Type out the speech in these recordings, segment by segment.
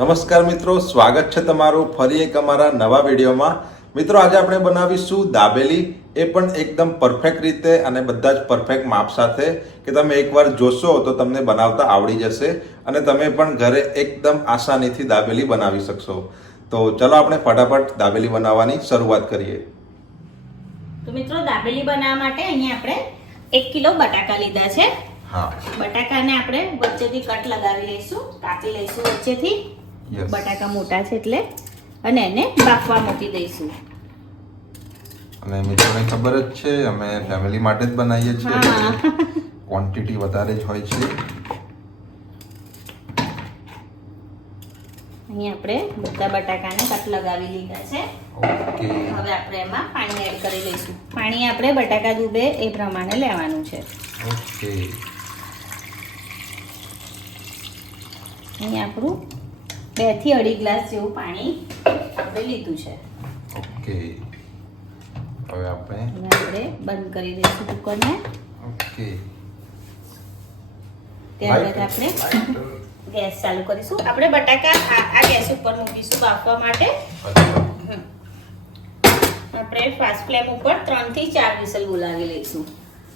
નમસ્કાર મિત્રો, સ્વાગત છે તમારું ફરી એક અમારા નવા વિડીયોમાં. મિત્રો આજે આપણે બનાવીશું દાબેલી, એ પણ એકદમ પરફેક્ટ રીતે અને બધા જ પરફેક્ટ માપ સાથે કે તમે એકવાર જોશો તો તમને બનાવતા આવડી જશે અને તમે પણ ઘરે એકદમ આસાનીથી દાબેલી બનાવી શકશો. તો ચલો આપણે ફટાફટ દાબેલી બનાવવાની શરૂઆત કરીએ. તો મિત્રો દાબેલી બનાવવા માટે અહીંયા આપણે 1 કિલો બટાકા લીધા છે. હા, બટાકાને આપણે વચ્ચેથી કટ લગાવી લઈશું, કાપી લઈશું વચ્ચેથી. બટાકા મોટા છે એટલે અને એને બાફવા મૂકી દઈશું. અને મિત્રોને ખબર જ છે અમે ફેમિલી માટે જ બનાવીએ છીએ, ક્વોન્ટિટી વધારે જ હોય છે. અહીં આપણે બધા બટાકાને કટ લગાવી લીધા છે. ઓકે, હવે આપણે એમાં પાણી એડ કરી લઈશું. પાણી આપણે બટાકા ડૂબે એ પ્રમાણે લેવાનું છે. ઓકે, અહીં આપણું 2 થી 2.5 ગ્લાસ જેવું પાણી આપણે લીધું છે. ઓકે. હવે આપણે બંધ કરી દઈશું કુકરને. ઓકે, ત્યારબાદ આપણે ગેસ ચાલુ કરીશું. આપણે બટાકા આ ગેસ ઉપર મૂકીશું બાફવા માટે. આપણે ફાસ્ટ ફ્લેમ ઉપર 3 થી 4 વિસલ બોલાવી લઈશું.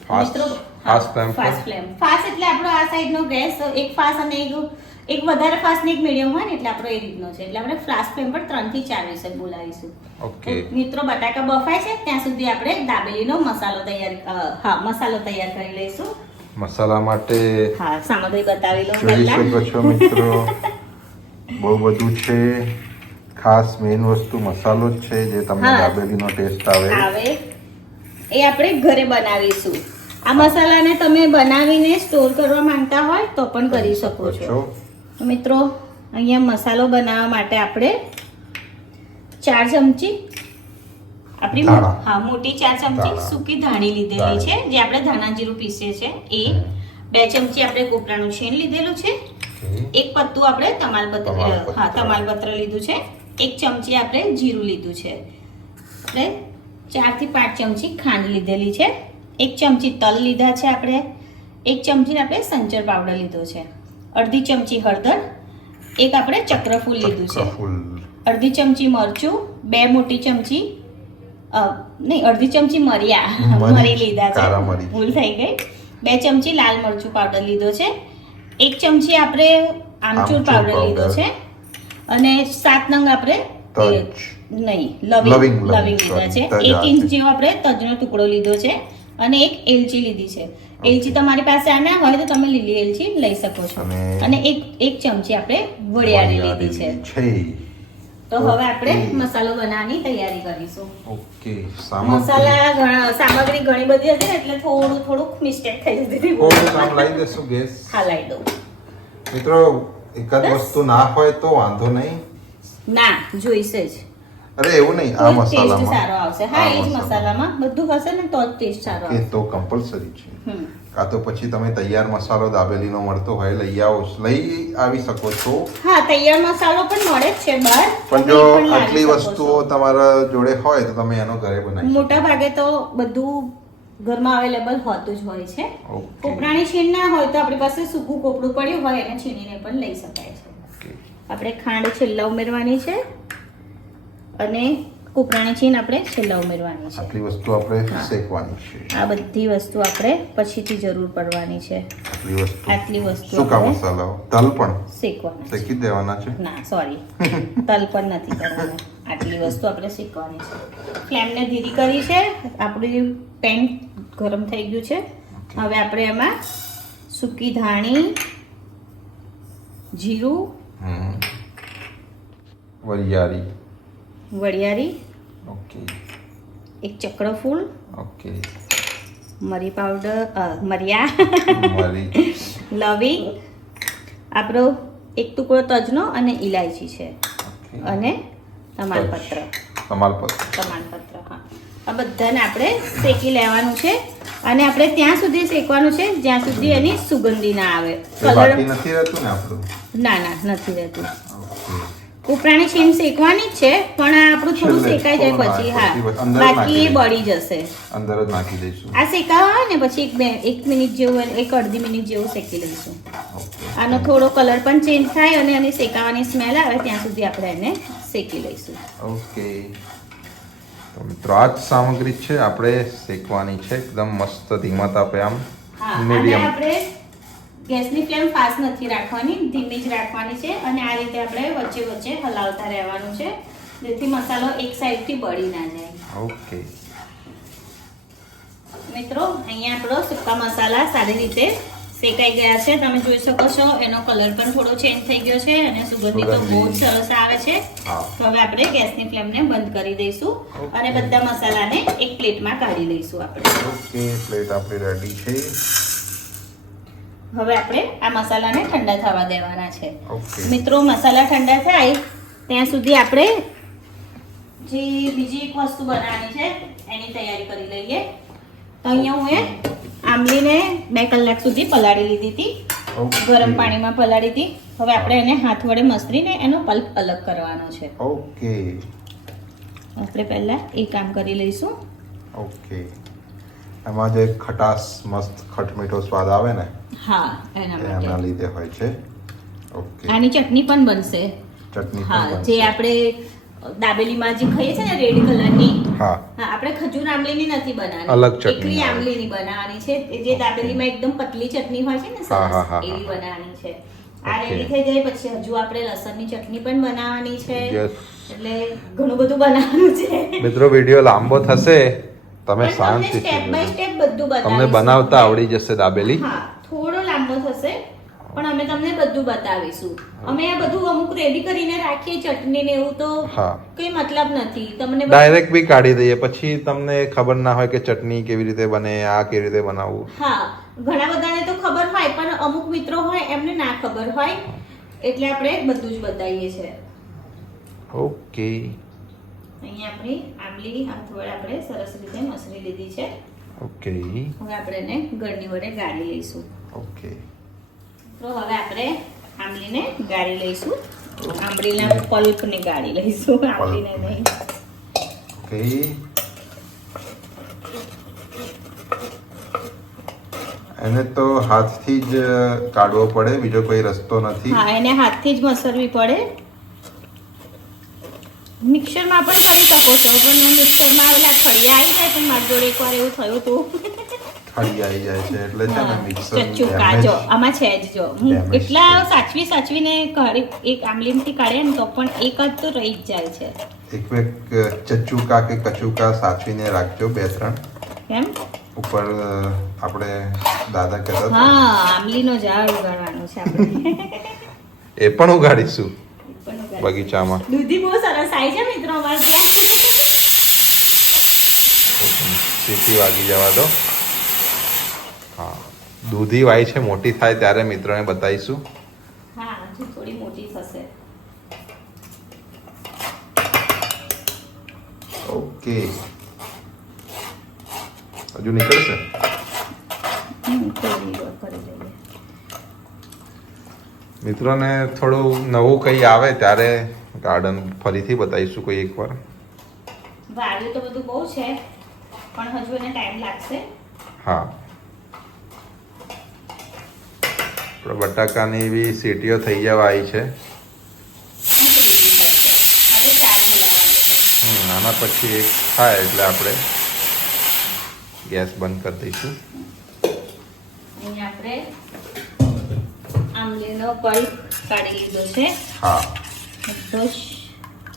ફાસ્ટ ફ્લેમ ફાસ્ટ એટલે આપણો આ સાઈડનો ગેસ એક ફાસ્ટ અને એક વધારે ફાસ્ટ ને એક મીડિયમ હોય ને એટલે આપણો એ રીતનો છે. એટલે આપણે ફાસ્ટ ફ્લેમ પર 3 થી 4 વિસલ બોલાવીશું. ઓકે મિત્રો, બટાકા બફાય છે ત્યાં સુધી આપણે દાબેલીનો મસાલો તૈયાર કરી લઈશું. મસાલા માટે સામગ્રી બતાવી લો. જોઈ શકો છો મિત્રો, બહુ બધું છે. ખાસ મેઇન વસ્તુ મસાલો જ છે જે તમને દાબેલીનો ટેસ્ટ આવે એ આપણે ઘરે બનાવીશું. આ મસાલાને તમે બનાવીને સ્ટોર કરવા માંગતા હોય તો પણ કરી શકો છો. મિત્રો, અહીંયા મસાલો બનાવવા માટે આપણે 4 ચમચી મોટી 4 ચમચી સૂકી ધાણી લીધેલી છે, જે આપણે ધાણા જીરું પીસીએ છે એ. 2 ચમચી આપણે કોપરાનું છીણ લીધેલું છે. 1 પત્તું આપણે તમાલપત્ર લીધું છે. 1 ચમચી આપણે જીરું લીધું છે. આપણે 4 થી 5 ચમચી ખાંડ લીધેલી છે. 1 ચમચી તલ લીધા છે આપણે. 1 ચમચી આપણે સંચર પાવડર લીધો છે. અડધી ચમચી હળદર. 1 આપણે ચક્રફૂલ લીધું છે. અડધી ચમચી મરચું. 2 મોટી ચમચી અડધી ચમચી મરી લીધા છે, ભૂલ થઈ ગઈ. 2 ચમચી લાલ મરચું પાવડર લીધો છે. 1 ચમચી આપણે આમચૂર પાવડર લીધો છે. અને 7 નંગ આપણે લવિંગ લીધા છે. 1 ઇંચ જેવો આપણે તજનો ટુકડો લીધો છે. અને 1 એલચી લીધી છે. એલચી તમારી પાસે આ ના હોય તો તમે લીલી એલચી લઈ શકો છો. અને 1 ચમચી આપણે વરિયાળી લીધી છે. તો હવે આપણે મસાલો બનાવવાની તૈયારી કરીશું. ઓકે, સામગ્રી ઘણી બધી હતી ને એટલે થોડુંક મિસ્ટેક થઈ જતી. લાવી દેશું ગેસ. હા, લાવી દઉં. મિત્રો, એકાદ વસ્તુ ના હોય તો વાંધો નહીં. ના, જોઈશે જ. અરે એવું નહીં, આ મસાલામાં ટેસ્ટ સારો આવશે. હા, એ જ મસાલામાં બધું હશે ને તો જ ટેસ્ટ સારો આવશે. એ તો કમ્પલસરી છે. કાં તો પછી તમે તૈયાર મસાલો દાબેલીનો મળતો હોય લઈ આવી શકો છો. હા, તૈયાર મસાલો પણ મળે જ છે બહાર. પણ જો આટલી વસ્તુઓ તમારા જોડે હોય તો તમે એનો ઘરે બનાવી શકો. મોટા ભાગે તો બધું ઘરમાં અવેલેબલ હોતું જ હોય છે. કોપરાની છીણ ના હોય તો આપણી પાસે સૂકું કોપરું પડ્યું હોય એને છીણીને પણ લઈ શકાય છે. આપણે ખાંડ છેલ્લા ઉમેરવાની છે અને કોપરાની છીણ આપણે છેલ્લા ઉમેરવાની છે. આટલી વસ્તુ આપણે શેકવાની છે. આ બધી વસ્તુ આપણે પછીથી જરૂર પડવાની છે. આટલી વસ્તુ સૂકા મસાલા, તલ પણ શેકવાના, શેકી દેવાના છે. ના, સોરી, તલ પણ નથી કરવાના. આટલી વસ્તુ આપણે શેકવાની છે. ફ્લેમને ધીરી કરી છે. આપણી પેન ગરમ થઈ ગયું છે. હવે આપણે એમાં સૂકી ધાણી, જીરું, વરિયાળી, ઓકે, 1 ચક્રફૂલ, ઓકે, મરી પાવડર, લવિંગ, આપણો 1 ટુકડો તજનો અને ઇલાયચી છે. અને તમાલપત્ર. હા, આ બધાને આપણે શેકી લેવાનું છે. અને આપણે ત્યાં સુધી શેકવાનું છે જ્યાં સુધી એની સુગંધી ના આવે. કલર નથી રહેતું ને આપણું? ના, નથી રહેતું. કોપરાની છીણ શેકવાની જ છે, પણ આ આપણું થોડું છેલ્લે શેકાઈ જાય થોડું પછી. નાખો, પછી હા, અંદર બાકી એ નાખી બળી જશે. અંદર જ નાખી દઈશું. આ શેકાવા હોય ને પછી એક મિનિટ જેવું, એક અડધી મિનિટ જેવું શેકી લઈશું. ઓકે. આનો થોડો કલર પણ ચેન્જ થાય અને આની શેકાવાની સ્મેલ આવે ત્યાં સુધી આપણે એને શેકી લઈશું. ઓકે. તો મિત્રો આ જ સામગ્રી છે, આપણે શેકવાની છે એકદમ મસ્ત ધીમા તાપે, આમ હા, અને મીડિયમ. આપણે ગેસની ફ્લેમ ફાસ્ટ નથી રાખવાની, ધીમી જ રાખવાની છે અને આ રીતે આપણે વચ્ચે વચ્ચે હલાવતા રહેવાનું છે, જેથી મસાલો એક સાઈડથી બળી ના જાય. ઓકે. મિત્રો અહીંયા આપણો સૂકા મસાલા સારી રીતે શેકાઈ ગયા છે. તમે જોઈ શકો છો એનો કલર પણ થોડો ચેન્જ થઈ ગયો છે અને સુગંધી તો બહુ જ સરસ આવે છે. હા. તો હવે આપણે ગેસની ફ્લેમને બંધ કરી દઈશું અને બધા મસાલાને એક પ્લેટમાં કાઢી લઈશું આપણે. ઓકે, પ્લેટ આપણી રેડી છે. હવે આપણે આ મસાલાને ઠંડા થવા દેવાના છે. ઓકે. મિત્રો મસાલા ઠંડા થાય ત્યાં સુધી આપણે જે બીજી એક વસ્તુ બનાવવાની છે એની તૈયારી કરી લઈએ. તો અહીંયા હું આંબલીને 2 કલાક સુધી પલાળી લીધી હતી, ઓકે. ગરમ પાણીમાં પલાળી હતી. હવે આપણે એને હાથ વડે મસળીને એનો પલ્પ અલગ કરવાનો છે. ઓકે. આપણે પહેલા એ કામ કરી લઈશું. ઓકે. એમાં જે ખટાશ મસ્ત ખટમીઠો સ્વાદ આવે ને, હા, એના એના માટે લીધે હોય છે. ઓકે. આની ચટણી પણ બનશે. ચટણી હા, પણ જે બનશે. આપણે દાબેલીમાં જે ખાઈએ છે ને રેડ કલરની, હા. હા, આપણે ખજૂર આંબલીની નથી બનાવવાની, અલગ ચટણી એકલી આવે. આંબલીની બનાવવાની છે. જે દાબેલીમાં એકદમ પતલી ચટણી હોય છે ને, હા, હા, સરસ હા, એવી હા. બનાવવાની છે. આ Okay. રેડી થઈ જાય પછી હજુ આપણે લસણની ચટણી પણ બનાવવાની છે. Yes. એટલે ઘણું બધું બનાવવાનું છે. મિત્રો વિડિયો લાંબો થશે, તમે પણ તમને શાંતિથી સ્ટેપ બાય જોજો. સ્ટેપ બધું તમને બતાવીશું. બનાવતા આવડી જશે દાબેલી. હા, થોડો લાંબો થશે પણ અમે તમને બધું બતાવીશું. અમે આ બધું અમુક રેડી કરીને રાખીએ ચટણી ને એવું, તો હા. કઈ મતલબ નથી. તમને ડાયરેક્ટ બી કાઢી દઈએ, પછી તમને ખબર ના હોય કે ચટણી કેવી રીતે બને, આ કેવી રીતે બનાવવું. હા, ઘણા બધાને તો ખબર હોય પણ અમુક મિત્રો હોય એમને ના ખબર હોય, એટલે આપણે બધું જ બતાવીએ છીએ. ઓકે. અહીંયા આપણી આંબલી હાથ વડે આપણે સરસ રીતે મસળી લીધી છે. ઓકે. હવે આપણે એને ગળણી વડે ગાળી લઈશું. ઓકે. તો હવે આપણે આંબલીને ગાળી લઈશું. આંબલીના પલ્પને ગાળી લઈશું, આંબલીને નહીં. ઓકે. એને તો હાથથી જ કાઢવો પડે, બીજો કોઈ રસ્તો નથી. હા, એને હાથથી જ મસળવી પડે. મિક્સરમાં પણ કરી શકો છો, પણ મિક્સરમાં આવેલા ખડિયા આવી જાય, પણ મારી જોડે એકવાર એવું થયું હતું. ખાલી આવી જાય છે એટલે છે ને મિક્સર ચચ્ચુ કાજો આમાં છે જ. જો હું damage એટલા છે. સાચવીને એક આંબલીમાંથી કાઢે ને તો પણ એક જ તો રહી જ જાય છે. એક ચચ્ચુકા કે કચુકા સાચવીને રાખજો, 2-3 કેમ? ઉપર. આપણે દાદા કહેતા હતા. હા, આંબલીનો ઝાડ ઉગાડવાનો છે આપણે. એ પણ ઉગાડીશું પણ ઉગાડીશું. બગીચામાં. દૂધી બહુ સરસ આવી છે મિત્રો અમારે ત્યાં. સીટી વાગી જવા દો. હા, દૂધી વાય છે, મોટી થાય ત્યારે મિત્રોને બતાવીશું. હા, હજુ થોડી મોટી થશે. ઓકે. હજુ નીકળશે. થોડી વાર કરી લઈએ. મિત્રોને થોડું નવું કંઈ આવે ત્યારે ગાર્ડન ફરીથી બતાવીશું કોઈ એકવાર. વાળ્યું તો બધું બહુ છે પણ હજુ એને ટાઈમ લાગશે. હા, આપણે બટાકાની બી સીટીઓ થઈ જવા આવી છે. આ ત્રીજી થઈ છે. હવે ચાર હલાવવાની છે. આના પછી એક થાય એટલે આપણે ગેસ બંધ કરી દઈશું. અહીંયા આપણે આંબલીનો પલ્પ કાઢી લીધો છે. હા, બધો જ.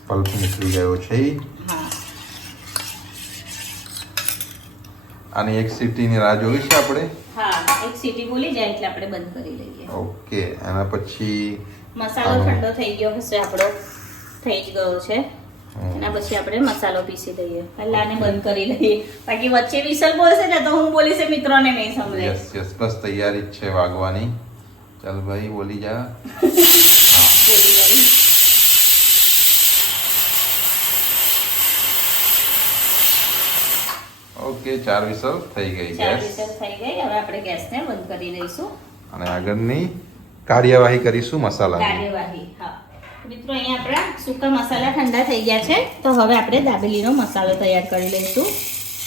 પલ્પ નીકળી ગયો છે. હા, આની એક સીટીની રાહ જોઈ છે આપણે. હા, એક સીટી બોલી જાય એટલે આપણે બંધ કરી લઈએ. ઓકે. એના પછી મસાલો ઠંડો થઈ ગયો હશે, આપણો થઈ જ ગયો છે. એના પછી આપણે મસાલો પીસી દઈએ. પહેલા આને બંધ કરી લઈએ, બાકી વચ્ચે વિસલ બોલશે ને તો હું બોલીશ એ મિત્રોને નહીં સમજે. યસ યસ, બસ તૈયારી જ છે વાગવાની. ચાલ ભાઈ બોલી જા. બોલી લઈએ. ઓકે, 4 વિસલ થઈ ગઈ ચાર ગેસ. વિસલ થઈ ગઈ. હવે આપણે ગેસને બંધ કરી દઈશું. અને આગળની કાર્યવાહી કરીશું મસાલાની. કાર્યવાહી, હા. મિત્રો અહીંયા આપણા સૂકા મસાલા ઠંડા થઈ ગયા છે, તો હવે આપણે દાબેલીનો મસાલો તૈયાર કરી લઈશું.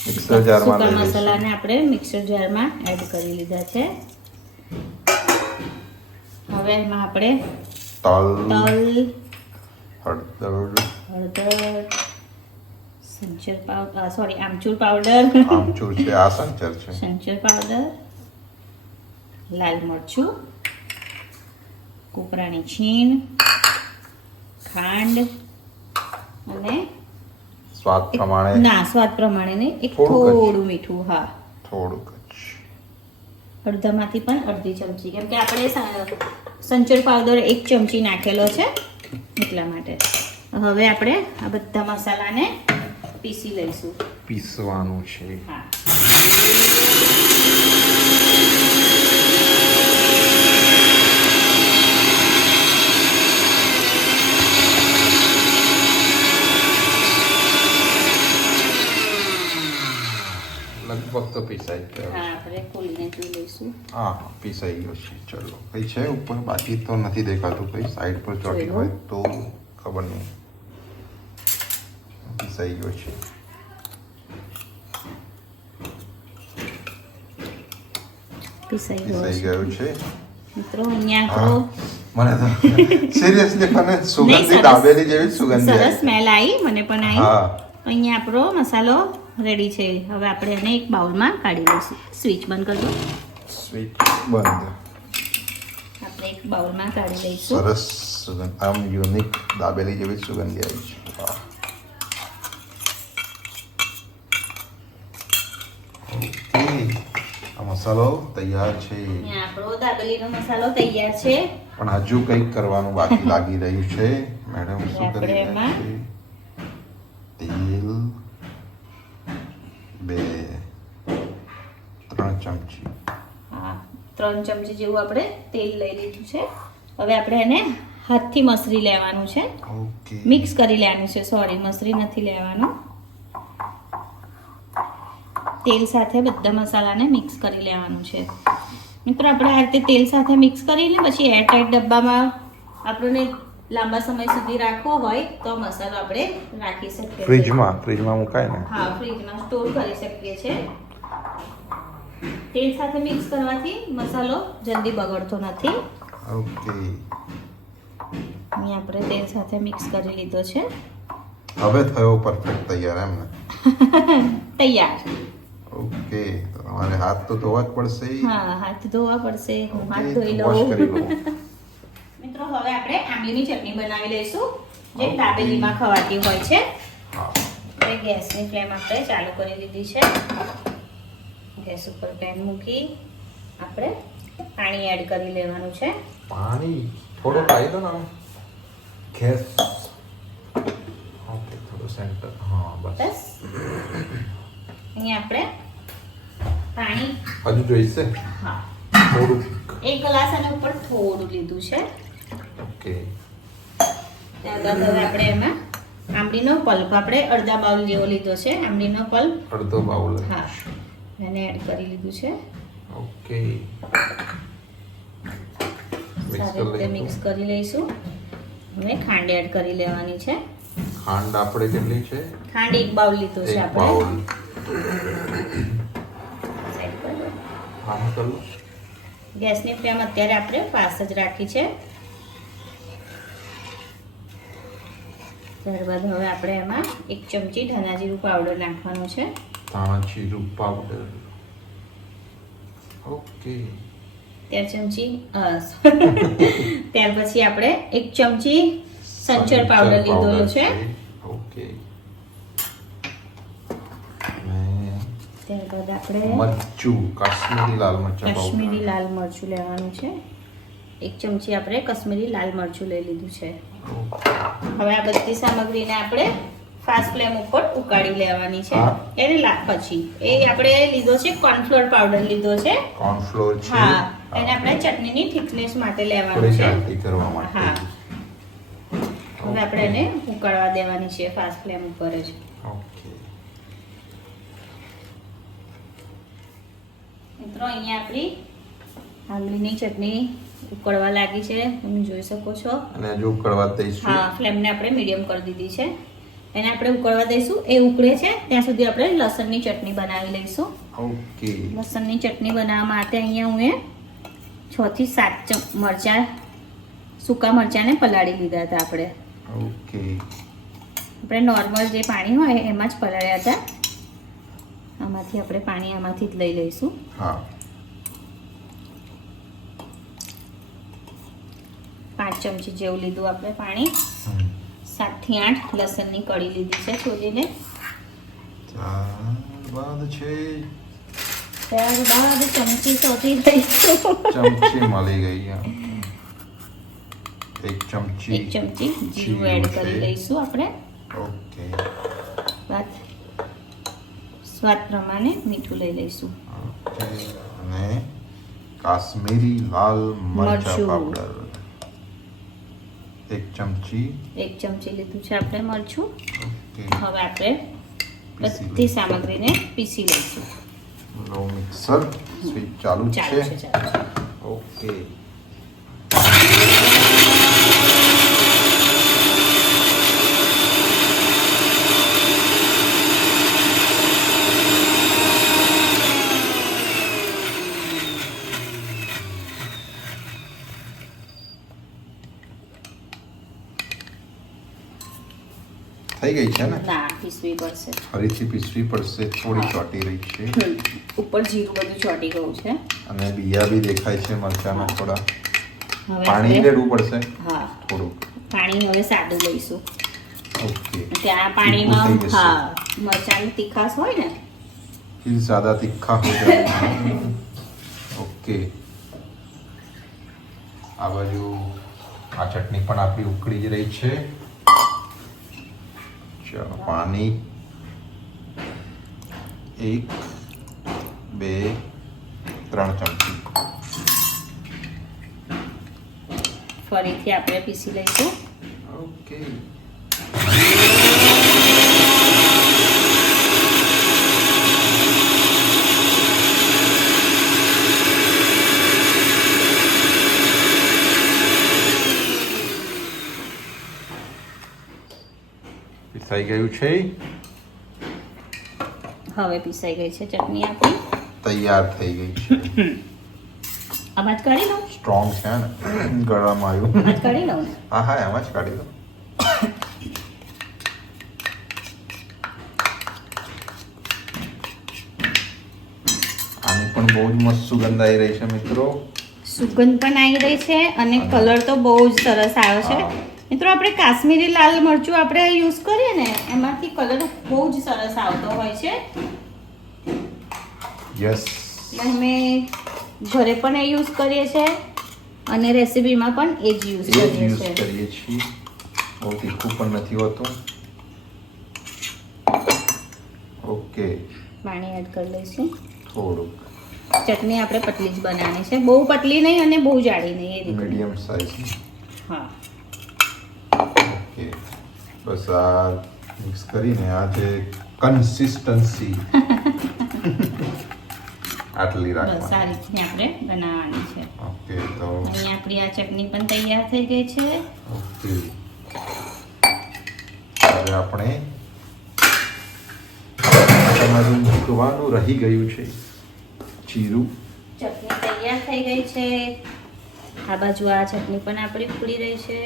મિક્સર જારમાં સૂકા મસાલાને આપણે મિક્સર જારમાં એડ કરી લીધા છે. હવે એમાં આપણે તલ, હળદર, સંચર પાવડર, સોરી આમચૂર પાવડર, આમચૂર છે, આ સંચર છે, સંચર પાવડર, લાલ મરચું, કોપરાની છીણ, ખાંડ અને સ્વાદ પ્રમાણે સ્વાદ પ્રમાણે નહીં, એક થોડુંક જ. થોડું મીઠું. હા, થોડુંક જ. અડધામાંથી પણ અડધી ચમચી, કેમ કે આપણે સંચર પાવડર 1 ચમચી નાખેલો છે એટલા માટે. હવે આપણે આ બધા મસાલાને પીસી લઈશું. પીસવાનું છે. હા, લગભગ તો પીસાઈ ગયો. હા આપણે ખોલીને જોઈ લઈશું. હા પીસાઈ ગયો છે. ચલો કઈ છે ઉપર બાકી તો નથી દેખાતું, કઈ સાઈડ પર ચોટી જોઈ લો. હોય તો ખબર નહીં. પીસાઈ ગયો છે. પીસાઈ પીસાઈ ગયો ગયું છે. છે. મિત્રો અહીંયા હા, તો મને તો સિરિયસલી મને નહીં, સુગંધી સરસ. દાબેલી જેવી જ સુગંધ સરસ આવી. સ્મેલ આવી, મને પણ આવી. હા અહીંયા આપણો મસાલો રેડી છે. હવે આપણે એને એક બાઉલમાં કાઢી લઈશું. સ્વિચ બંધ કરી દો. સ્વીટ બંધ. આપણે એક બાઉલમાં કાઢી લઈશું. સરસ સુગંધ, આમ યુનિક દાબેલી જેવી જ સુગંધી આવી છે. વાહ. ઓકે, આ મસાલો તૈયાર છે, અહીંયા આપણો દાબેલીનો મસાલો તૈયાર છે. પણ હજુ કંઈક કરવાનું બાકી લાગી રહ્યું છે. મેડમ શું આપણે કરી એમાં રહ્યા છે? તેલ 2-3 ચમચી. હા, 3 ચમચી જેવું આપણે તેલ લઈ લીધું છે. હવે આપણે એને હાથથી મસરી લેવાનું છે, ઓકે, મિક્સ કરી લેવાનું છે. સોરી, મસરી નથી લેવાનું. તેલ સાથે બધા મસાલાને મિક્સ કરી લેવાનું છે. મિત્રો આપણે આ રીતે તેલ સાથે મિક્સ કરીને પછી એરટાઈટ ડબ્બામાં આપણને લાંબા સમય સુધી રાખવો હોય તો મસાલો આપણે રાખી શકીએ છીએ. ફ્રીજમાં મુકાય ને. હા, ફ્રીજમાં સ્ટોર કરી શકીએ છીએ. તેલ સાથે મિક્સ કરવાથી મસાલો જલ્દી બગડતો નથી. ઓકે, અહીં આપણે તેલ સાથે મિક્સ કરી લીધો છે. હવે થયો પરફેક્ટ તૈયાર એમ ને. તૈયાર. ઓકે, તો તમારે હાથ તો ધોવા જ પડશે. હા, હાથ ધોવા પડશે. હું હાથ ઓકે, ધોઈ તો wash કરી લઉં. લો. મિત્રો હવે આપણે આંબલીની ચટણી બનાવી લઈશું, જે દાબેલીમાં ખવાતી હોય છે. હા, હવે ગેસની ફ્લેમ આપણે ચાલુ કરી દીધી છે. ગેસ ઉપર પેન મૂકી આપણે પાણી એડ કરી લેવાનું છે. પાણી થોડું લાવી દો ને આમ. ગેસ ઓકે, થોડું સેન્ટર. હા બસ. બસ અહીંયા આપણે પાણી, હજુ જોઈશે હા, થોડું. 1 ગ્લાસ અને ઉપર થોડું લીધું છે. ઓકે, ત્યારબાદ હવે આપણે એમાં આંબલીનો પલ્પ આપણે અડધા બાઉલ જેવો લીધો છે. આંબલીનો પલ્પ, અડધો બાઉલ. હા, એને એડ કરી લીધું છે. ઓકે, મિક્સ સારી રીતે કરી મિક્સ લઈશું. કરી લઈશું. હવે ખાંડ એડ કરી લેવાની છે. ખાંડ આપણે કેટલી છે? ખાંડ 1 બાઉલ લીધો છે એક આપણે. બાઉલ. સાઈડ પર લો. હા કરું. ગેસની ફ્લેમ અત્યારે આપણે ફાસ્ટ જ રાખી છે. ત્યારબાદ હવે આપણે એમાં 1 ચમચી ધાણા જીરું પાવડર નાખવાનું છે. ધાણા જીરું પાવડર. ઓકે, ત્યાર પછી આપણે 1 ચમચી સંચર પાવડર લીધેલો છે. ઓકે, ત્યારબાદ આપણે મરચું, કાશ્મીરી લાલ મરચા કાશ્મીરી લાલ મરચું લેવાનું છે. 1 ચમચી આપણે કાશ્મીરી લાલ મરચું લઈ લીધું છે. હવે આ બધી સામગ્રીને આપણે ફાસ્ટ ફ્લેમ ઉપર ઉકાળી લેવાની છે. હા. એને પછી એ આપણે લીધો છે કોર્નફ્લોર પાવડર લીધો છે. કોર્નફ્લોર છે. હા, એને આપણે ચટણીની થિકનેસ માટે લેવાનું થોડી છે. જાડી કરવા માટે. હા, હવે આપણે એને ઉકાળવા દેવાની છે ફાસ્ટ ફ્લેમ ઉપર જ. ઓકે, મિત્રો અહીંયા આપણી આંબલીની ચટણી ઉકળવા લાગી છે, તમે જોઈ શકો છો. અને હજુ ઉકળવા દઈશું. હા, ફ્લેમને આપણે મીડિયમ કરી દીધી છે. એને આપણે ઉકળવા દઈશું. એ ઉકળે છે ત્યાં સુધી આપણે લસણની ચટણી બનાવી લઈશું. ઓકે. લસણની ચટણી બનાવવા માટે અહીંયા હું 6 થી 7 મરચાં, સૂકા મરચાંને પલાળી લીધા હતા આપણે. ઓકે. આપણે નોર્મલ જે પાણી હોય એમાં જ પલાળ્યા હતા. આમાંથી આપણે પાણી આમાંથી જ લઈ લઈશું. હા. 5 ચમચી જેવું લીધું આપણે પાણી. 7 થી 8 લસણની કળી લીધી છે છોલીને. ત્યારબાદ ચમચી સોથી લઈશું. ચમચી મળી ગઈ. 1 ચમચી જીરું એડ કરી લઈશું આપણે. ઓકે. બાદ સ્વાદ પ્રમાણે મીઠું લઈ લઈશું. ઓકે. અને કાશ્મીરી લાલ મરચા પાવડર 1 ચમચી. 1 ચમચી લીધું છે આપણે મરચું. ઓકે. હવે આપણે બધી સામગ્રીને પીસી લઈશું. લો મિક્સર સ્વિચ ચાલુ છે. ઓકે. થઈ ગઈ છે ને? ના, પીસવી પડશે. ફરીથી પીસવી પડશે. થોડી ચોટી રહી છે. ઉપર જીરું બધું ચોટી ગયું છે. અને બિયા બી દેખાય છે મરચાના થોડા. હવે પાણી રેડવું પડશે. હા, થોડુંક પાણી હવે સાદું લઈશું. ઓકે. કે આ પાણીમાં હા મરચાની તીખાશ હોય ને, फिर ज़्यादा तीखा हो जाएगा. ओके. આ બાજુ આ ચટણી પણ આપણી ઉકળી જ રહી છે. ચાલો પાણી 1 2 3 ચમચી. ફરીથી આપણે પીસી લઈશું. ઓકે. પીસાઈ ગયું છે. હવે પીસાઈ ગઈ છે ચટણી આપણી. તૈયાર થઈ ગઈ છે. આમાં જ કાઢી લઉં. સ્ટ્રોંગ છે ને, ગળામાં આવ્યું. આમાં જ કાઢી લઉં ને. હા હા, એમાં જ કાઢી દો. આની પણ બહુ જ મસ્ત સુગંધ આવી રહી છે મિત્રો. સુગંધ પણ આવી રહી છે અને કલર તો બહુ જ સરસ આવ્યો છે મિત્રો. આપણે કાશ્મીરી લાલ મરચું આપણે યુઝ કરીએ ને એમાંથી કલર બહુ જ સરસ આવતો હોય છે. યસ. અમે ઘરે પણ એ યુઝ કરીએ છીએ અને રેસીપીમાં પણ એ જ યુઝ કરીએ છીએ. બહુ તીખું પણ નથી હોતું. ઓકે. પાણી એડ કરી લઈશું થોડુંક. ચટણી આપણે પતલી જ બનાવવાની છે, બહુ પતલી નહીં અને બહુ જાડી નહીં, એ રીતે મીડિયમ સાઈઝ. હા. ઓકે. બસ આ મિક્સ કરીને આ જે કન્સિસ્ટન્સી આટલી બસ રાખવાની. આ રીતની આપણે બનાવવાની છે. ઓકે. તો અહીં આપણી આ ચટણી પણ તૈયાર થઈ ગઈ છે. ઓકે. હવે આપણે તમારું મૂકવાનું રહી ગયું છે જીરું. ચટણી તૈયાર થઈ ગઈ છે. આ બાજુ આ ચટણી પણ આપણી ઉકળી રહી છે.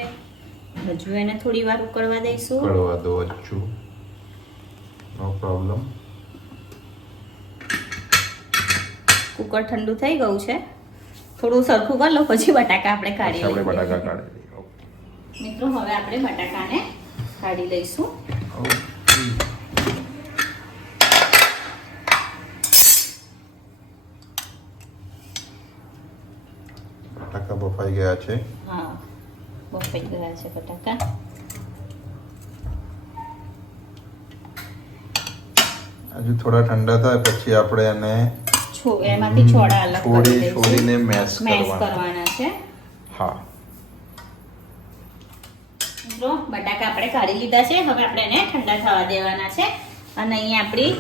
હજુ એને થોડી વાર ઉકળવા દઈશું. ઉકળવા દો હજુ. નો પ્રોબ્લેમ. કુકર ઠંડુ થઈ ગયું છે. થોડું સરખું કરી લો પછી બટાકા આપણે કાઢી આપણે લઈએ. બટાકા કાઢી લઈએ. ઓકે. મિત્રો હવે આપણે બટાકાને કાઢી લઈશું. ઓકે. બટાકા બફાઈ ગયા છે. હા, બફાઈ ગયા છે બટાકા. હજુ થોડા ઠંડા થાય પછી આપણે એને એમાંથી છોડા અલગ કરી દઈશું. છોડીને મેશ કરવાના છે. હા. મિત્રો બટાકા આપણે કાઢી લીધા છે. હવે આપણે એને ઠંડા થવા દેવાના છે. અને અહીં આપણી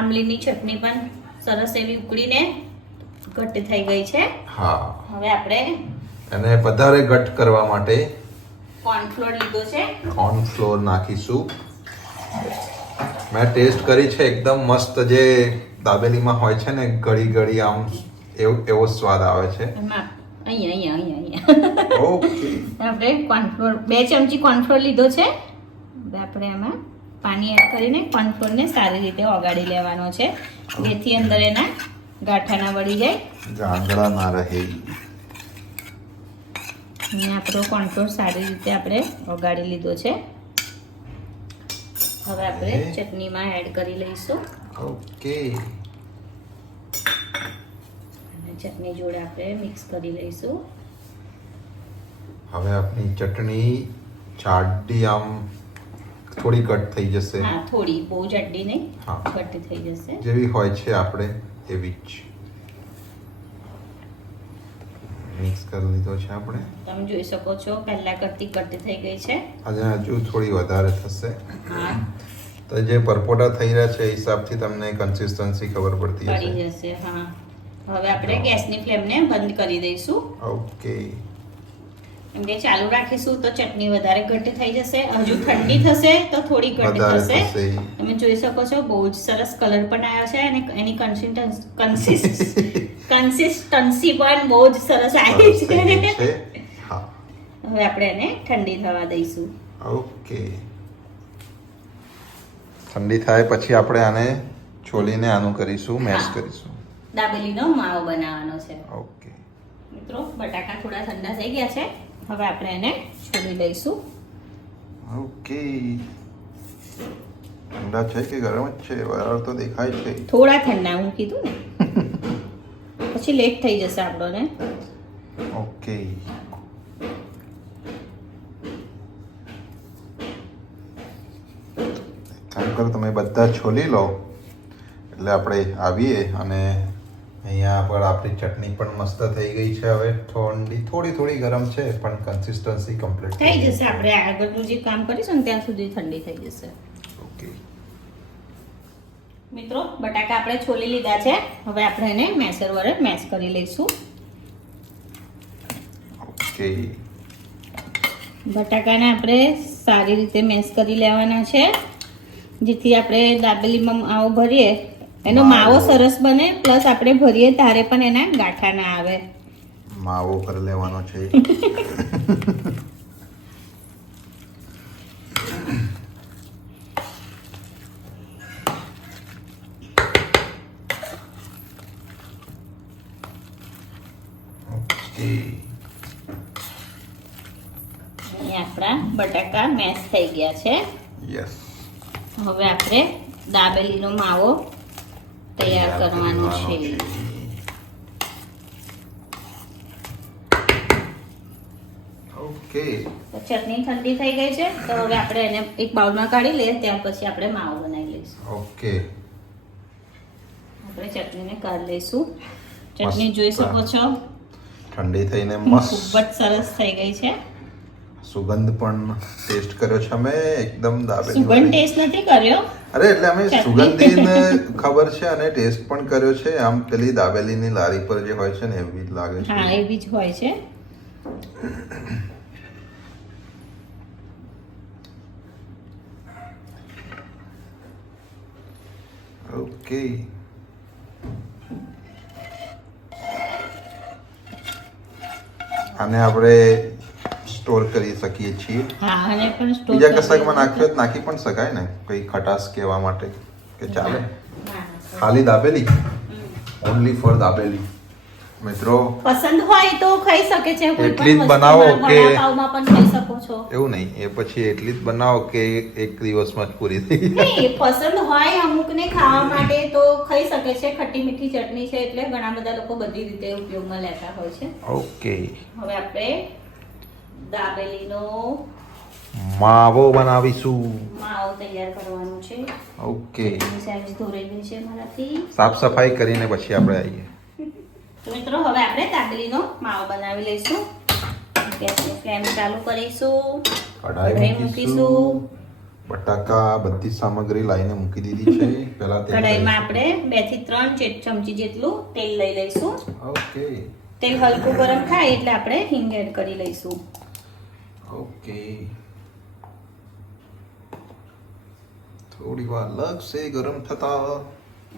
આમલીની ચટણી પણ સરસ એવી ઉકળીને ઘટ્ટ થઈ ગઈ છે. હા. હવે આપણે અને વધારે ઘટ કરવા માટે કોર્નફ્લોર લીધો છે. કોર્નફ્લોર નાખીશું. મેં ટેસ્ટ કરી છે, એકદમ મસ્ત જે દાબેલીમાં હોય છે ને ગળી ગળી આમ એવો સ્વાદ આવે છે. એમાં અહીંયા ઓકે. આપણે કોર્નફ્લોર 2 ચમચી કોર્નફ્લોર લીધો છે. હવે આપણે એમાં પાણી એડ કરીને કોર્નફ્લોરને સારી રીતે ઓગાળી લેવાનો છે, જેથી અંદર એના ગાંઠા ના વળી જાય, ગાંગડા ના રહે. અને આપણો કોર્નફ્લોર સારી રીતે આપણે ઓગાળી લીધો છે. હવે આપણે ચટણીમાં એડ કરી લઈશું. ઓકે. અને ચટણી જોડે આપણે મિક્સ કરી લઈશું. હવે આપણી ચટણી જાડી આમ થોડી કટ થઈ જશે. હા, થોડી, બહુ જાડી નહીં, હા, ઘટી થઈ જશે. જેવી હોય છે આપણે એવી જ મિક્સ કરી લીધો છે આપણે. તમે જોઈ શકો છો પહેલા કરતી ઘટી થઈ ગઈ છે. આજે હજુ થોડી વધારે થશે. હા, તો જે પરપોટા થઈ રહ્યા છે એ હિસાબથી તમને કન્સિસ્ટન્સી ખબર પડતી પડી હશે. જશે. હા, હવે આપણે ગેસની ફ્લેમને બંધ કરી દઈશું. ઓકે. કેમ કે ચાલુ રાખીશું તો ચટણી વધારે ઘટ થઈ જશે. હજુ ઠંડી થશે તો થોડી ઘટ વધારે થશે. થશે. તમે જોઈ શકો છો બહુ જ સરસ કલર પણ આવ્યો છે અને એની કન્સિસ્ટન્સી પણ બહુ જ સરસ આવી સરસ થઈ ગઈ છે. છે. હા. હવે આપણે એને ઠંડી થવા દઈશું. ઓકે. ઠંડી થાય પછી આપણે આને છોલીને આનું કરીશું, મેશ હા. કરીશું. દાબેલીનો માવો બનાવવાનો છે. ઓકે. મિત્રો, બટાકા થોડા ઠંડા થઈ ગયા છે. હવે આપણે એને છોલી લઈશું. ઓકે. ઠંડા છે કે ગરમ જ છે? બરાબર તો દેખાય છે. થોડા ઠંડા, હું કીધું ને. પછી લેટ થઈ જશે આપણને. ઓકે. કામ તમે બધા છોલી લો એટલે આપણે આવીએ અને અહીંયા પર આપણી ચટણી પણ મસ્ત થઈ ગઈ છે. હવે થોડી ગરમ છે પણ કન્સિસ્ટન્સી કમ્પ્લીટ થઈ જશે. આપણે આગળનું જે કામ કરીશું ને ત્યાં સુધી ઠંડી થઈ જશે. ઓકે. મિત્રો, બટાકા આપણે છોલી લીધા છે. હવે આપણે એને મેસર વડે મેશ કરી લઈશું. ઓકે. બટાકાને આપણે સારી રીતે મેશ કરી લેવાના છે, જેથી આપણે દાબેલીમાં માવો ભરીએ એનો માવો સરસ બને, પ્લસ આપણે ભરીએ ત્યારે પણ એના ગાંઠા ના આવે. માવો કરી લેવાનો છે. ઓકે. અહીં આપણા બટાકા મેશ થઈ ગયા છે. યસ. હવે આપણે દાબેલીનો માવો તૈયાર કરવાનો છે. ઓકે. તો ચટણી ઠંડી થઈ ગઈ છે, તો હવે આપણે એને એક બાઉલમાં કાઢી લઈએ, ત્યાર પછી આપણે માવો બનાવી લઈશું. ઓકે. આપણે ચટણીને કાઢી લઈશું. ચટણી જોઈ શકો છો ઠંડી થઈને ખૂબ મસ્ત જ સરસ થઈ ગઈ છે. સુગંધ પણ ટેસ્ટ કર્યો છે અમે, એકદમ દાબેલી સુગંધ ટેસ્ટ નથી કર્યો. અરે એટલે અમે સુગંધીને ખબર છે અને ટેસ્ટ પણ કર્યો છે. આમ પેલી દાબેલીની લારી પર જે હોય છે ને એવી જ લાગે છે. હા, એવી જ હોય છે. ઓકે. આને આપણે સ્ટોર કરી શકીએ છીએ. હા, અને પણ સ્ટોર બીજા કશાકમાં નાખ્યો તો નાખી પણ શકાય ને, કઈ ખટાશ કહેવા માટે કે ચાલે. ખાલી દાબેલી, ઓનલી ફોર દાબેલી. મિત્રો, પસંદ હોય તો ખાઈ શકે છે. કોઈ એટલી જ પણ બનાવો વસ્તુમાં, કે- વડાપાવમાં પણ ખાઈ શકો છો. એવું નહીં, એ પછી એટલી જ બનાવો કે એક દિવસમાં જ પૂરી થઈ જાય. નહીં, પસંદ હોય અમુકને ખાવા માટે તો ખાઈ શકે છે. ખટ્ટી મીઠી ચટણી છે એટલે ઘણા બધા લોકો બધી રીતે ઉપયોગમાં લેતા હોય છે. ઓકે. હવે આપણે દાબેલીનો માવો બનાવીશું. માવો તૈયાર કરવાનો છે. ઓકે. એની સાઈઝ ધોરેલી છે મારાથી. સાફ સફાઈ કરીને પછી આપણે આવીએ. તો મિત્રો, હવે આપણે દાબેલીનો માવો બનાવી લઈશું. ગેસની ફ્લેમ ચાલુ કરીશું. કઢાઈ મૂકીશું. બટાકા બધી સામગ્રી લાઈને મૂકી દીધી છે. પહેલા તેલ કઢાઈમાં લઈશું. આપણે 2 થી 3 ચમચી જેટલું તેલ લઈ લઈશું. ઓકે. તેલ હલકું ગરમ થાય એટલે આપણે હિંગ એડ કરી લઈશું. ઓકે, થોડી વાર લાગશે ગરમ થતા.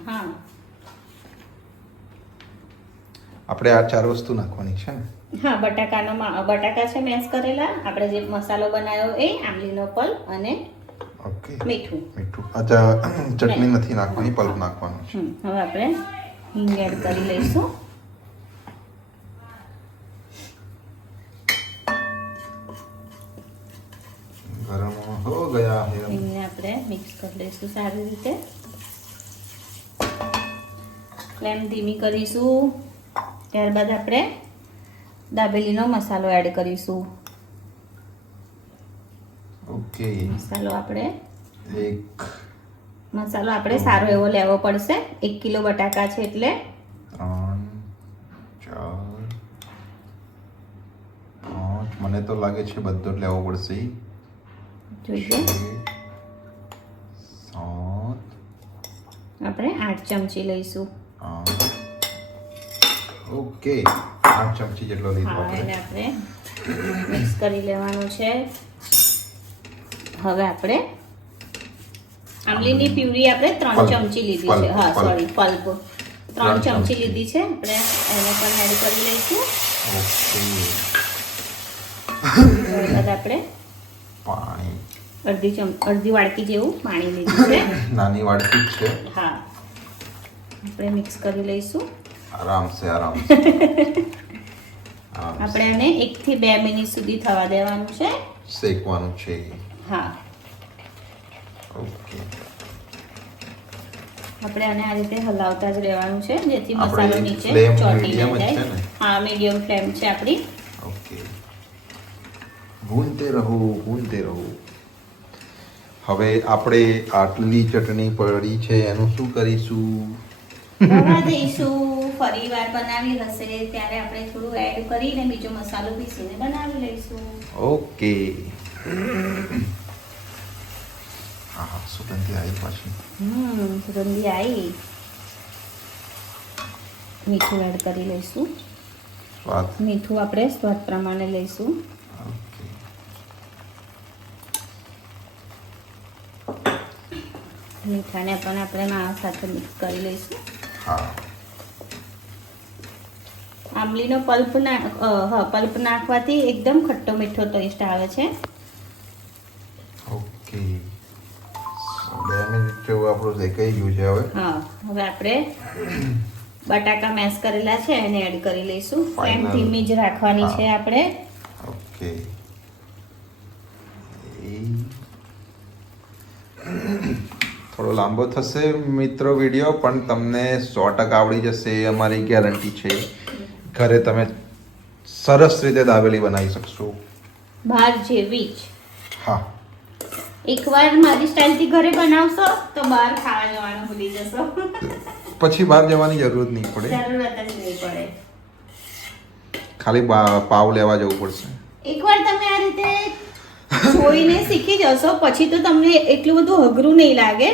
હા, આપણે આ 4 વસ્તુ નાખવાની છે ને? હા, બટાકા છે મેશ કરેલા, આપણે જે મસાલો બનાવ્યો એ, આંબલીનો પલ્પ અને ઓકે, મીઠું. અચ્છા, ચટણી નથી નાખવાની, પલ્પ નાખવાનું છે. હવે આપણે હિંગ એડ કરી લઈશું. ગરમ હો ગયા હે. હિંગને આપણે મિક્સ કરી લઈશું સારી રીતે. ફ્લેમ ધીમી કરીશું. ત્યારબાદ આપણે દાબેલીનો મસાલો એડ કરીશું. ઓકે, મસાલો આપણે એક સારો એવો લેવો પડશે. 1 કિલો બટાકા છે એટલે 3 4 5, મને તો લાગે છે બધો જ લેવો પડશે. જોઈએ 7 આપણે 8 ચમચી લઈશું. ઓકે, 8 ચમચી જેટલો લીધો હા, એને આપણે. આપણે મિક્સ કરી લેવાનું છે. હવે આપણે આંબલીની પ્યુરી આપણે 3 ચમચી લીધી છે. હા, સોરી, પલ્પ 3 ચમચી લીધી છે. આપણે એને પણ એડ કરી લઈશું. ઓકે, ત્યારબાદ આપણે પાણી અડધી વાડકી જેવું પાણી લીધું છે. નાની વાડકી જ છે. હા, આપણે મિક્સ કરી લઈશું. આરામ સે આપણે એને 1 થી 2 મિનિટ સુધી થવા દેવાનું છે. શેકવાનું છે. હા, ઓકે, આપણે આને આ રીતે હલાવતા જ રહેવાનું છે જેથી આપણે મસાલો નીચે flame ચોંટી medium ન જ છે જાય. ને? હા, મીડિયમ ફ્લેમ છે આપણી. ઓકે, ભૂનતે રહો. હવે આપણે આટલી ચટણી પડી છે એનું શું કરીશું? રવા દઈશું. ફરી વાર બનાવી હશે ત્યારે આપણે થોડું એડ કરીને બીજો મસાલો પીસીને બનાવી લઈશું. ઓકે, હા, સુગંધી આવી પાછી. સુગંધી આવી. મીઠું એડ કરી લઈશું. સ્વાદ. મીઠું આપણે સ્વાદ પ્રમાણે લઈશું. ઓકે, મીઠાને પણ આપણે માવા સાથે મિક્સ કરી લઈશું. હા, આંબલીનો પલ્પ નાખવાથી એકદમ ખટ્ટો મીઠો ટેસ્ટ આવે છે. ઓકે, 2 મિનિટ જેવું આપણું શેકાઈ ગયું છે હવે. હા, હવે આપણે બટાકા મેશ કરેલા છે એને એડ કરી લઈશું. Flame Final. ધીમી જ રાખવાની હા. છે આપણે. ઓકે, થોડો લાંબો થશે મિત્રો વિડીયો, પણ તમને 100% આવડી જશે એ અમારી ગેરંટી છે. ઘરે તમે સરસ રીતે દાબેલી બનાવી શકશો. બહાર જેવી જ. હા, એકવાર મારી સ્ટાઇલથી ઘરે બનાવશો તો બહાર ખાવા જવાનું ભૂલી જશો. પછી બહાર જવાની જરૂર જ નહીં પડે. જરૂરત જ નહીં પડે. ખાલી પાવ લેવા જવું પડશે. એકવાર તમે આ રીતે જોઈને શીખી જશો પછી તો તમને એટલું બધું અઘરું નહીં લાગે.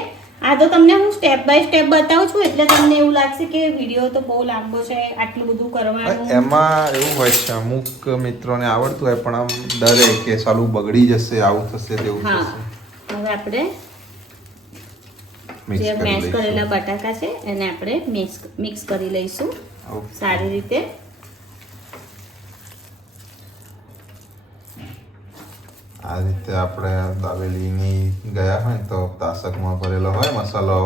આ તો તમને હું સ્ટેપ બાય સ્ટેપ બતાવું છું એટલે તમને એવું લાગશે કે વિડીયો તો બહુ લાંબો છે, આટલું બધું કરવાનું. એમાં એવું હોય છે, અમુક મિત્રોને આવડતું હોય પણ આમ ડરે કે સાલું બગડી જશે, આવું થશે તેવું હા, થશે. હવે આપણે મિક્સ જે કરી મેશ લઈશું. કરેલા બટાકા છે એને આપણે મિક્સ કરી લઈશું ઓકે. સારી રીતે. આ રીતે આપણે દાબેલીની ગયા હોય ને તો તાસકમાં ભરેલો હોય મસાલો.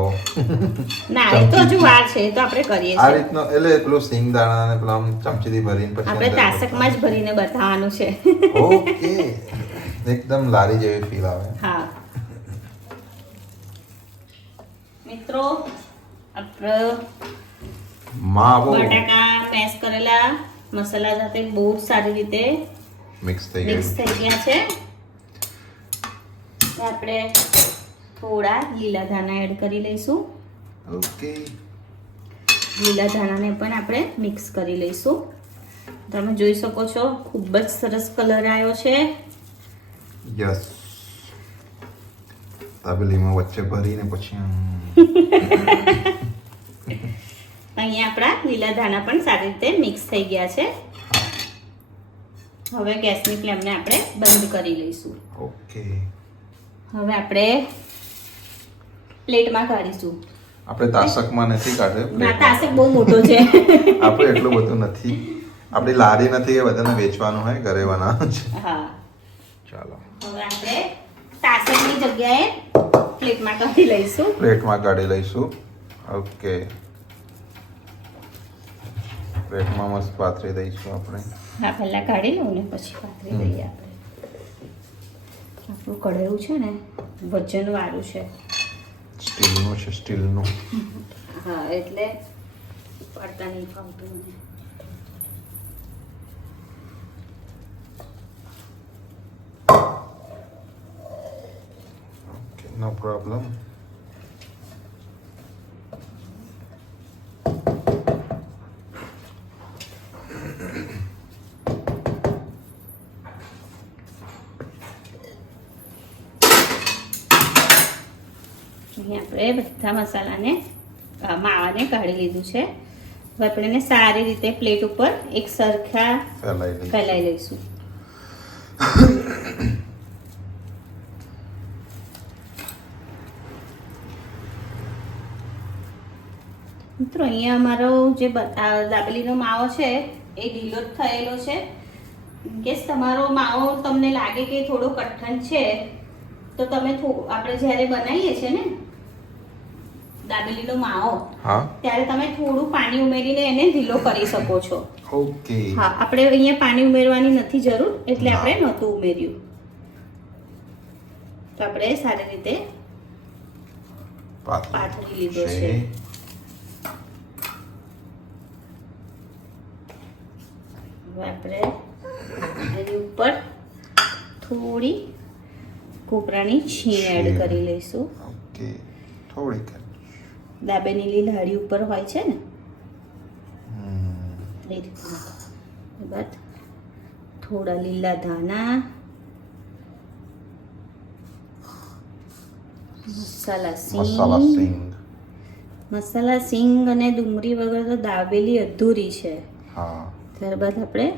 ના, એ તો હજુ વાર છે, એ તો આપણે કરીએ આ છીએ. રીતનો એટલે પેલું સિંગદાણા ને પેલા આમ ચમચીથી ભરીને પછી આપણે અંદર તાસકમાં જ ભરીને બતાવવાનું છે. ઓકે, એકદમ લારી જેવી ફીલ આવે. હા મિત્રો, આપણે માવો બટાકા મેશ કરેલા મસાલા સાથે બહુ જ સારી રીતે મિક્સ થઈ મિક્સ ગયું. થઈ ગયા છે. તો આપણે થોડા લીલા ધાણા એડ કરી લઈશું. ઓકે, લીલા ધાણાને પણ આપણે મિક્સ કરી લઈશું. તમે જોઈ શકો છો ખૂબ જ સરસ કલર આવ્યો છે. યસ, દાબેલીમાં વચ્ચે ભરીને પછી અહીંયા આપણા લીલા ધાણા પણ સારી રીતે મિક્સ થઈ ગયા છે. હવે ગેસની ફ્લેમને આપણે બંધ કરી લઈશું. ઓકે. હવે આપણે પ્લેટમાં કાઢીશું. આપણે તાસકમાં નથી કાઢે. ના, તાસક બહુ મોટો છે. આપણે એટલું બધું નથી. આપણી લારી નથી કે બધાને વેચવાનું હોય, ઘરે બનાવવાનું છે. હા. ચાલો. હવે આપણે તાસકની જગ્યાએ પ્લેટમાં કાઢી લઈશું. પ્લેટમાં કાઢી લઈશું. ઓકે. પ્લેટમાં મસ્ત પાથરી દઈશું આપણે. હા, પહેલા કાઢી લઉં ને પછી પાથરી દઈએ આપણે. આપણું કઢાયું છે ને વજન વાળું છે. સ્ટીલનું છે, સ્ટીલનું. હા, એટલે પડતા નહીં ફાવતું મને. નો પ્રોબ્લેમ. આપણે બધા મસાલાને માવાને કાઢી લીધું છે. હવે આપણે એને સારી રીતે પ્લેટ ઉપર એક સરખા ફેલાઈ લઈશું. મિત્રો અહીંયા અમારો જે દાબેલીનો માવો છે એ ઢીલો જ થયેલો છે. કે તમારો માવો તમને લાગે કે થોડો કઠણ છે તો તમે આપણે જ્યારે બનાવીએ છીએ ને દાબેલીનો માવો, ત્યારે તમે થોડું પાણી ઉમેરીને એને ઢીલો કરી શકો છો. ઓકે. હા, આપણે અહીંયા પાણી ઉમેરવાની નથી જરૂર, એટલે આપણે નહોતું ઉમેર્યું. તો આપણે સારી રીતે પાથરી લીધો છે. હવે આપણે એની ઉપર થોડી કોપરાની છીણ એડ કરી લઈશું. ઓકે. થોડીક દાબેલીની લાડી ઉપર હોય છે ને એ રીતના. બાદ થોડા લીલા ધાણા, મસાલા સિંગ અને ડુંગળી વગર તો દાબેલી અધૂરી છે. હા. ત્યારબાદ આપણે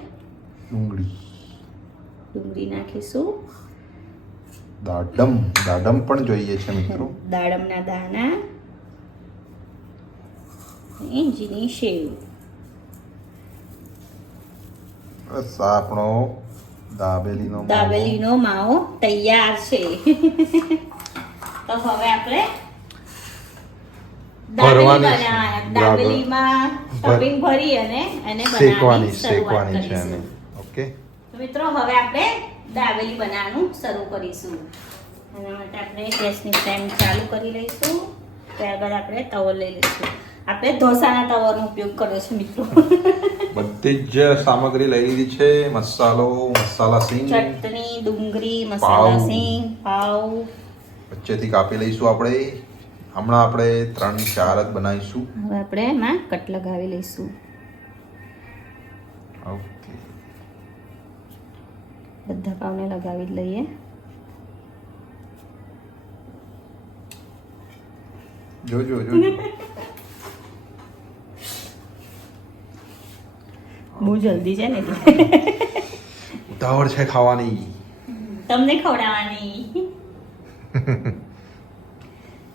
ડુંગળી નાખીશું. દાડમ પણ જોઈએ છે મિત્રો. દાડમના દાણા, ઝીણી સેવ. બસ આપણો દાબેલીનો માવો તૈયાર છે. તો હવે આપણે દાબેલીમાં સ્ટફિંગ ભરી અને એને બનાવવાની શરૂઆત કરીશું. ઓકે. તો મિત્રો હવે આપણે દાબેલી બનાવવાનું શરૂ કરીશું. એના માટે આપણે ગેસની ફ્લેમ ચાલુ કરી લઈશું. ત્યારબાદ આપણે તવો લઈ લઈશું. આપણે ઢોસાના તવાનો ઉપયોગ કર્યો છે મિત્રો. બધી જ સામગ્રી લઈ લીધી છે. મસાલા સિંગ, ચટણી, ડુંગળી, મસાલા સિંગ, પાવ વચ્ચેથી કાપી લઈશું આપણે. હમણાં આપણે 3-4 જ બનાવીશું. હવે આપણે એમાં કટ લગાવી લઈશું. ઓકે. બધા પાવને લગાવી જ લઈએ. જોજો બહુ જલ્દી છે ને એટલે ઉતાવળ છે ખાવાની. તમને ખવડાવવાની.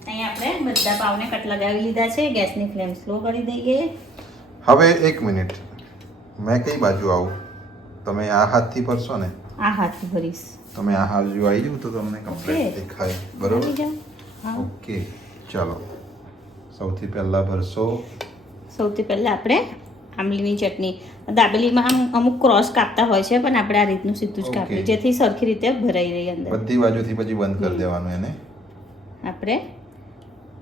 અહીં આપણે બધા પાવને કટ લગાવી લીધા છે. ગેસની ફ્લેમ સ્લો કરી દઈએ. હવે 1 મિનિટ, મેં કઈ બાજુ આવું? તમે આ હાથથી ભરશો ને? આ હાથથી ભરીશ. તમે આ બાજુ આવી જાવ તો તમને કમ્પ્લીટ દેખાય. બરોબર? ઓકે. ચાલો, સૌથી પહેલા ભરશો. સૌથી પહેલા આપણે આંબલીની ચટણી. દાબેલીમાં અમુક ક્રોસ કાપતા હોય છે, પણ આપણે આ રીતનું સીધું જ કાપીએ જેથી સરખી રીતે ભરાઈ રહી અંદર. બધી બાજુથી પછી બંધ કરી દેવાનું એને. આપણે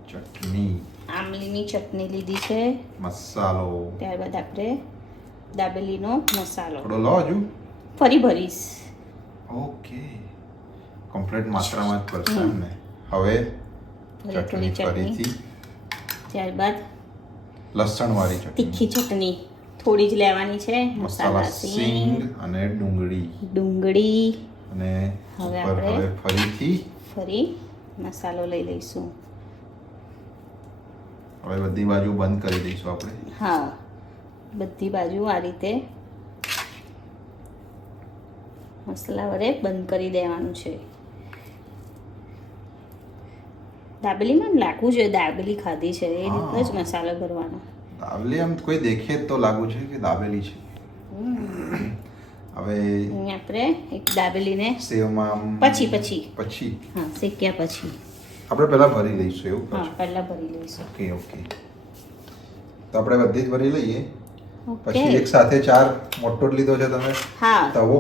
ચટણી, આંબલીની ચટણી લીધી છે. મસાલો, ત્યારબાદ આપણે દાબેલીનો મસાલો થોડો લો હજુ. ફરી ભરીશ. ઓકે. કમ્પ્લીટ માત્રામાં જ ભરશો ને. હવે ચટણી ફરીથી. ત્યારબાદ લસણ વાળી ચટણી, તીખી ચટણી થોડી જ લેવાની છે. મસાલા સિંગ અને ડુંગળી અને હવે ફરીથી ફરી મસાલો લઈ લઈશું. હવે બધી બાજુ બંધ કરી દઈશું આપણે. હા, બધી બાજુ આ રીતે મસાલા વડે બંધ કરી દેવાનું છે. દાબેલીમાં લાગવું જોઈએ દાબેલી ખાધી છે એ રીતનો જ મસાલો કરવાનો. દાબેલી આમ કોઈ દેખે તો લાગુ છે કે દાબેલી છે. હવે આપણે એક દાબેલીને સેવમાં પછી હા શેક્યા પછી આપણે પહેલા ભરી લઈશું એવું. હા, પહેલા ભરી લઈશું. ઓકે. તો આપણે બધી જ ભરી લઈએ. ઓકે. પછી એક સાથે 4 મોટો જ લીધો છે તમે. હા, તવો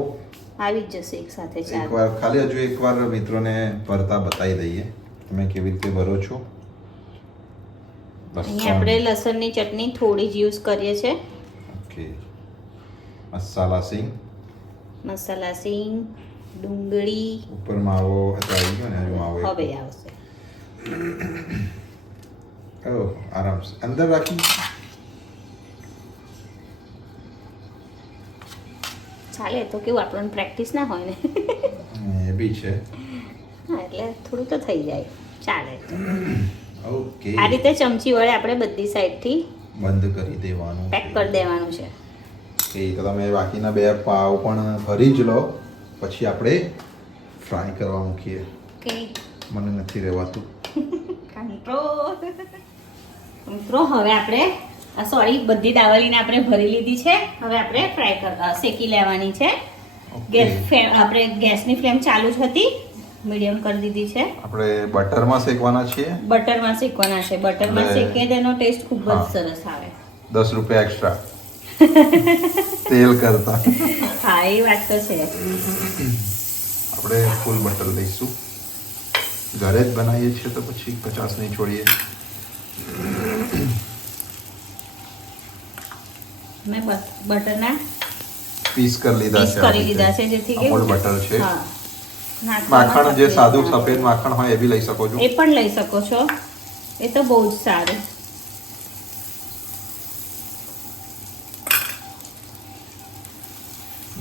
આવી જ જશે એક સાથે 4. એકવાર ખાલી હજુ એકવાર મિત્રોને ભરતા બતાવી દઈએ તમે કેવી રીતે ભરો છો. અહીંયા આપણે લસણની ચટણી થોડી જ યુઝ કરીએ છીએ. ઓકે. મસાલા સિંગ, ડુંગળી ઉપર માવો આવી ગયો ને હજુ માવો હવે આવશે. ઓહ, આરામ સે અંદર રાખી. ચાલે તો કેવું આપણને પ્રેક્ટિસ ના હોય ને. એ બી છે. હા, એટલે થોડું તો થઈ જાય, ચાલે. ઓકે. આ રીતે ચમચી વડે આપણે બધી સાઈડથી બંધ કરી દેવાનું. પેક કરી દેવાનું છે. ઓકે, તો તમે બાકીના 2 પાવ પણ ભરી જ લો, પછી આપણે ફ્રાય કરવા મૂકીએ. ઓકે. મને નથી રહેવાતું. મિત્રો હવે આપણે બધી દાબેલીને આપણે ભરી લીધી છે. હવે આપણે શેકી લેવાની છે. આપણે ગેસની ફ્લેમ ચાલુ જ હતી, મીડિયમ કરી દીધી છે. આપણે બટરમાં શેકવાના છીએ. બટરમાં શેકવાના છે. બટરમાં શેકે તેનો ટેસ્ટ ખૂબ જ સરસ આવે. 10 રૂપિયા એક્સ્ટ્રા તેલ કરતા. હા, એ વાત તો છે. આપણે ફૂલ બટર લઈશું. ઘરે જ બનાવીએ છીએ તો પછી 50 નહીં છોડીએ. મેં બટરના પીસ કરી લીધા છે જેથી કે અમૂલ બટર છે. હા, માખણ જે સાદું સફેદ માખણ હોય એ બી લઈ શકો છો. એ પણ લઈ શકો છો. એ તો બહુ જ સારું.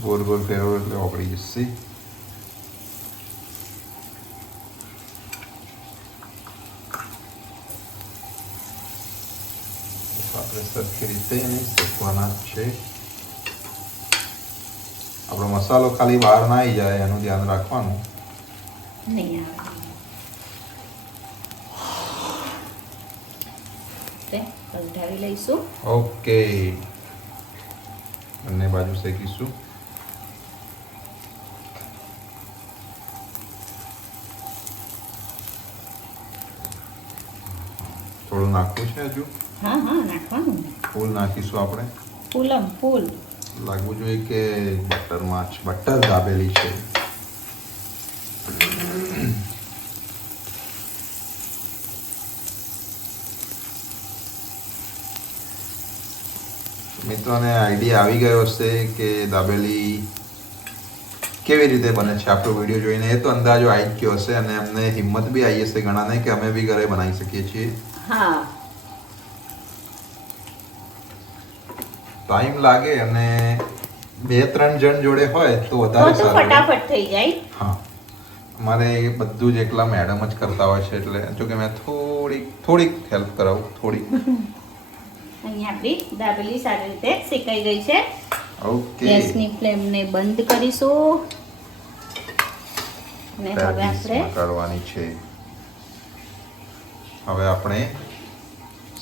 ગોળ ગોળ ફેરવો એટલે ઓગળી જશે. આપણે સરખી રીતે એને શેકવાના છે. આપણો મસાલો ખાલી બહાર ના આવી જાય એનું ધ્યાન રાખવાનું. નહીં આવે. પલટાવી લઈશું. ઓકે, બંને બાજુ શેકીશું. થોડું નાખવું છે હજુ. હા, નાખવાનું. ફૂલ નાખીશું આપણે. ફૂલ લાગવું જોઈએ કે બટરમાં બટર દાબેલી છે. મિત્રોને આઈડિયા આવી ગયો હશે કે દાબેલી કેવી રીતે બને છે. આપણો વિડીયો જોઈને એ તો અંદાજો આવી જ ગયો હશે અને અમને હિંમત બી આવી હશે ઘણાને કે અમે બી ઘરે બનાવી શકીએ છીએ. હા, ટાઈમ લાગે અને 2-3 જણ જોડે હોય તો વધારે તો સારું. ફટાફટ થઈ જાય. હા, અમારે બધું જ એકલા મેડમ જ કરતા હોય છે એટલે જો કે મેં થોડીક હેલ્પ કરાવું થોડીક. અહીંયા આપણી દાબેલી સારી રીતે શેકાઈ ગઈ છે. ઓકે, ગેસની ફ્લેમને બંધ કરીશું અને હવે આપણે કરવાની છે. હવે આપણે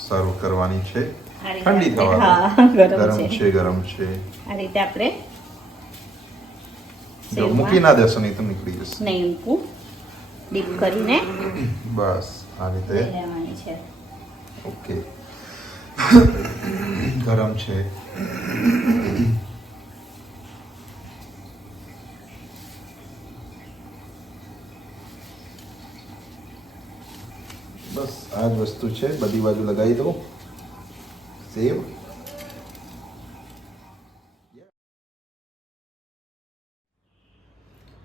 સર્વ કરવાની છે. ઠંડી થવા દો. ગરમ છે. આ રીતે આપણે જો મૂકી ના દેશો નહીં તો નીકળી જશે. નહીં મૂકું. ડીપ કરીને બસ આ રીતે લેવાની છે. ઓકે. ગરમ છે. બસ આ જ વસ્તુ છે. બધી બાજુ લગાવી દો સેવ.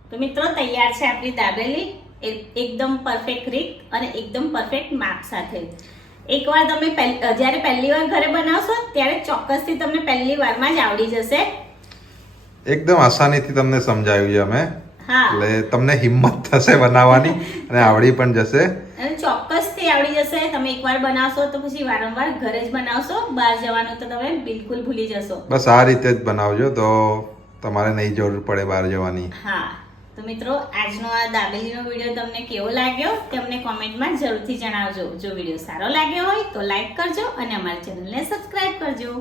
તો મિત્રો તૈયાર છે આપણી દાબેલી એકદમ પરફેક્ટ રીત અને એકદમ પરફેક્ટ માપ સાથે. એકવાર તમે જ્યારે પહેલી વાર ઘરે બનાવશો ત્યારે ચોક્કસથી તમને પહેલી વારમાં જ આવડી જશે. એકદમ આસાનીથી તમને સમજાવ્યું છે અમે. હા, એટલે તમને હિંમત થશે બનાવવાની અને આવડી પણ જશે. અને ચોક્કસથી આવડી જશે. તમે એકવાર બનાવશો તો પછી વારંવાર ઘરે જ બનાવશો. બહાર જવાનું તો તમે બિલકુલ ભૂલી જશો. બસ આ રીતે જ બનાવજો તો તમારે નહીં જરૂર પડે બહાર જવાની. હા, તો મિત્રો આજનો આ દાબેલીનો વિડીયો તમને કેવો લાગ્યો તમને કોમેન્ટમાં જરૂરથી જણાવજો. જો વિડીયો સારો લાગ્યો હોય તો લાઈક કરજો અને અમારી ચેનલને સબસ્ક્રાઇબ કરજો.